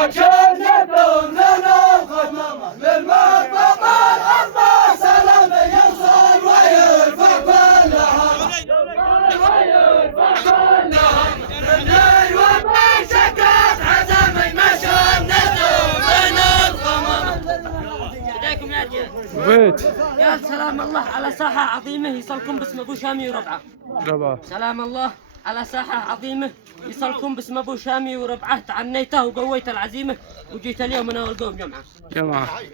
مكانتهم لنا الغمامة للمطبخ الأربع سلام يوصل ويرفع كلها ويرفع كلها بالليل وبالشكات عزمي مكانتهم لنا الغمامة. بدايكم يا رجال. وفيت يا سلام الله على ساحة عظيمة يصلكم باسم أبو شامي وربعه. سلام الله على ساحة عظيمة يصلكم باسم أبو شامي وربعه. تعنيته وقويت العزيمة وجيت اليوم أنا والقوم جمعة.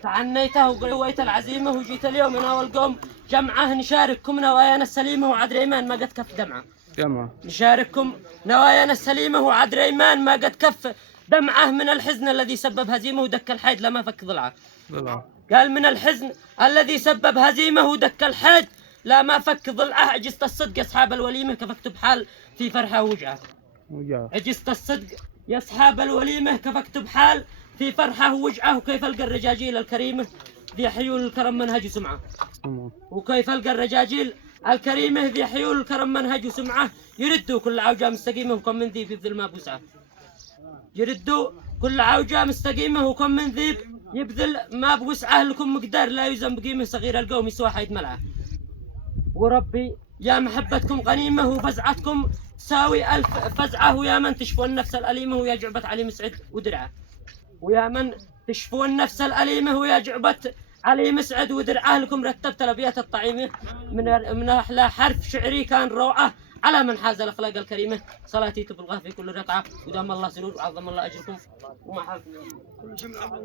تعنيته وقويت العزيمة وجيت اليوم أنا والقوم جمعة. نشارككم نوايانا السليمة وعد ريمان ما قد كف دمعة. نشارككم نوايانا السليمة وعد ريمان ما قد كف دمعة. من الحزن الذي سبب هزيمة ودك الحيد لما فك ضلعه. قال من الحزن الذي سبب هزيمة ودك الحيد لا ما فك ضلعه. عجزت الصدق أصحاب الوليمة كفكت بحال في فرحة ووجعه. عجزت الصدق يا أصحاب الوليمة كفكت بحال في فرحة ووجعه. وكيف ألقى الرجاجيل الكريمة ذي حيول الكرم منهج وسمعه. وكيف ألقى الرجاجيل الكريمة ذي حيول الكرم منهج وسمعه. يردوا كل عوجة مستقيمة وكم من ذيب يبذل ما بوسعه. يردوا كل عوجة مستقيمة وكم من ذيب يبذل ما بوسعه. لكم مقدار لا يوزن بقيمة صغير القوم يسوى حيد ملعه. وربي يا محبتكم غنيمة وفزعتكم تساوي 1000 فزعة. ويا من تشفوا النفس الأليمة ويا جعبة علي مسعد ودرعه. ويا من تشفوا النفس الأليمة ويا جعبة علي مسعد ودرعه. لكم رتبت الأبيات الطعيمة من أحلى حرف شعري كان روعة على من حاز الأخلاق الكريمة. صلاتي تبلغها في كل ركعة ودام الله سرور وعظم الله أجركم وما حالكم كل جمعة.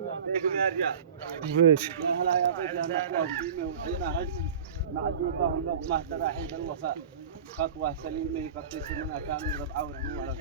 معذوبة ونظمة تراحيب الوفاء خطوة سليمة قد تسلمنا كامل ربعة ونمو على